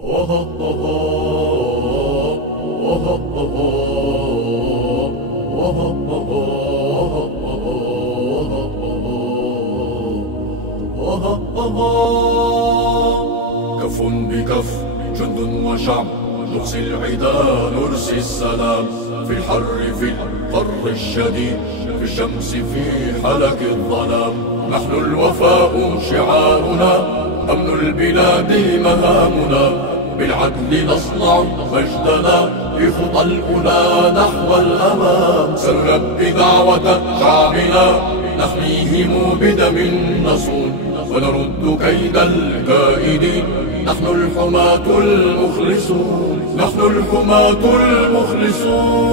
كف بكف جند وشعب نرسي العدا نرسي السلام في الحر في القر الشديد في الشمس في حلك الظلام. نحن الوفاء شعارنا أمن البلاد مهامنا بالعدل نصنع مجدنا في خطى الأولى نحو الأمام. سنلبي دعوة شعبنا نحميهم بدم نصون ونرد كيد الكائدين. نحن الحماة المخلصون نحن الحماة المخلصون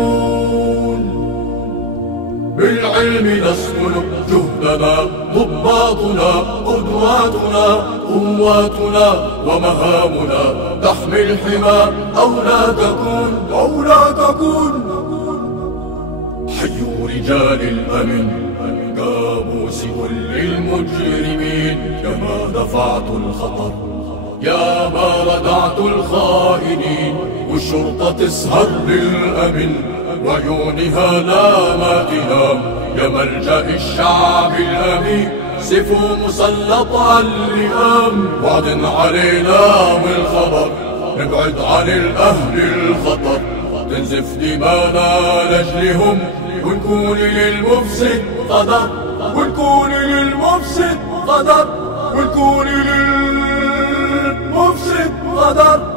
بالعلم نسكن جهدنا ضباطنا قدواتنا قواتنا ومهامنا تحمي الحمى أو لا تكون حيوا رجال الأمن كابوس كل المجرمين. يا ما دفعت الخطر يا ما ردعت الخائنين والشرطة تسهر للأمن وعيونها لا ما تنام. يا ملجأ الشعب الأمين سيفه مسلط على اللئام. وعد علينا والخبر نبعد عن الأهل الخطر تنزف دمانا لأجلهم ونكون للمفسد قدر ونكون للمفسد قدر ونكون للمفسد قدر.